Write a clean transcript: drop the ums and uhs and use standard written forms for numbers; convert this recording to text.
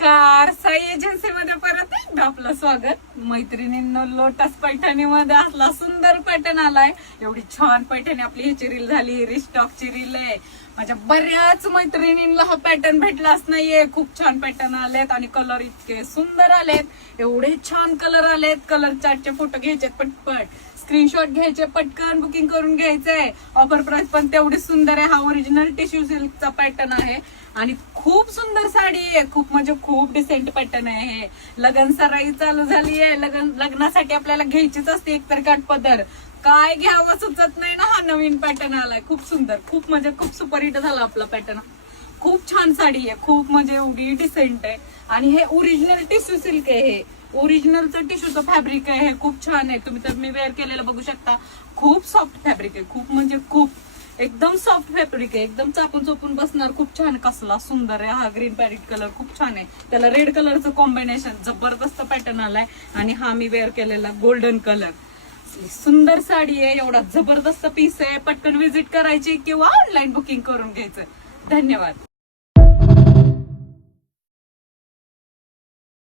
नमस्कार, साई एजन्सी मध्ये परत एकदा आपलं स्वागत. मैत्रिणींनो, लोटस पैठणी मध्ये असला सुंदर पॅटर्न आलाय. एवढी छान पैठणी आपली ह्याची रील झाली, रिस्टॉकची रील आहे. माझ्या बऱ्याच मैत्रिणींना हा पॅटर्न भेटलाच नाहीये. खूप छान पॅटर्न आलेत आणि कलर इतके सुंदर आलेत. एवढे छान कलर आलेत. कलर चार्टचे फोटो घ्यायचे पटपट, स्क्रीनशॉट घ्यायचे, पटकन बुकिंग करून घ्यायचंय. ऑफर प्राइस पण तेवढी सुंदर आहे. हा ओरिजिनल टिश्यू सिल्कचा पॅटर्न आहे आणि खूप सुंदर साडी आहे. खूप म्हणजे खूप डिसेंट पॅटर्न आहे हे. लग्न सराई चालू झाली आहे. लग्नासाठी आपल्याला घ्यायचीच असते एकतर काठपदर. काय घ्यावं सुचत नाही ना. हा नवीन पॅटर्न आलाय, खूप सुंदर, खूप म्हणजे खूप सुपरहिट झाला आपला पॅटर्न. खूप छान साडी आहे, खूप म्हणजे एवढी डिसेंट आहे. आणि हे ओरिजिनल टिश्यू सिल्क आहे. हे ओरिजिनलचं टिश्यूचं फॅब्रिक आहे. हे खूप छान आहे. तुम्ही तर मी वेअर केलेलं बघू शकता. खूप सॉफ्ट फॅब्रिक आहे. खूप म्हणजे खूप एकदम सॉफ्ट फॅब्रिक आहे. एकदम चापून चोपून बसणार. खूप छान, कसला सुंदर आहे. हा ग्रीन पॅरेट कलर खूप छान आहे. त्याला रेड कलरचं कॉम्बिनेशन जबरदस्त पॅटर्न आलाय. आणि हा मी वेअर केलेला गोल्डन कलर. सुंदर साडी आहे. एवढा जबरदस्त पीस आहे. पटकन व्हिजिट करायची किंवा ऑनलाईन बुकिंग करून घ्यायचं. धन्यवाद.